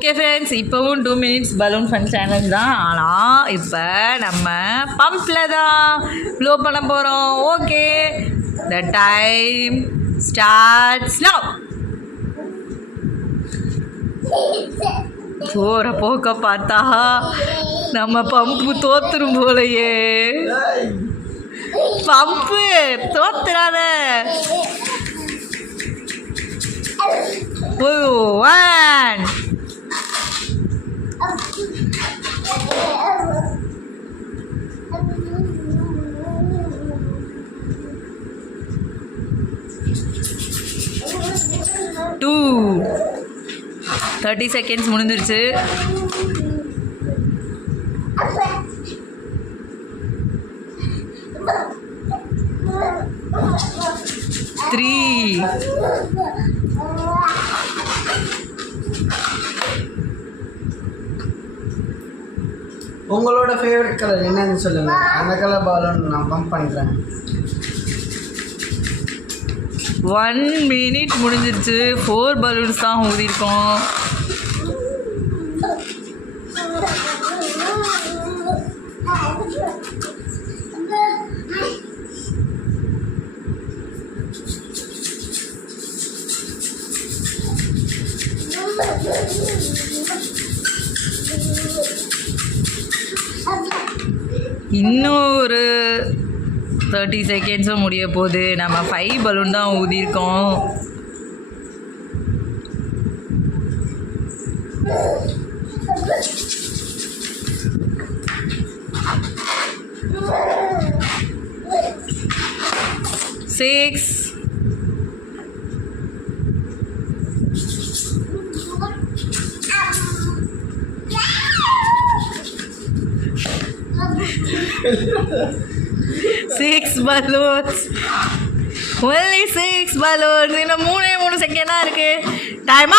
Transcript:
Okay friends, இப்போவும் 2 minutes balloon fun channel தான். ஆனால் இப்போ நம்ம பம்பில் தான் ப்ளோ பண்ண போகிறோம். Okay, the time starts now. போகிற போக்க பார்த்தா நம்ம பம்பு தோத்துரும் போலையே. பம்பு தோத்துறாத. 1 2 30 seconds முடிஞ்சிருச்சு. 3 உங்களோட ஃபேவரட் கலர் என்னன்னு சொல்லுங்க. அந்த கலர் பலூன் நான் பம்ப் பண்ணுறேன். 1 minute முடிஞ்சிருச்சு. 4 பலூன்ஸ் தான் ஊதிருக்கோம். இன்னொரு 30 செகண்ட்ஸும் முடிய போகுது. நம்ம 5 பலூன் தான் ஊதியிருக்கோம். Six, 6 balloons. Only 6 balloons. இன்னும் 3 செகண்ட் தான் இருக்கு. டைம்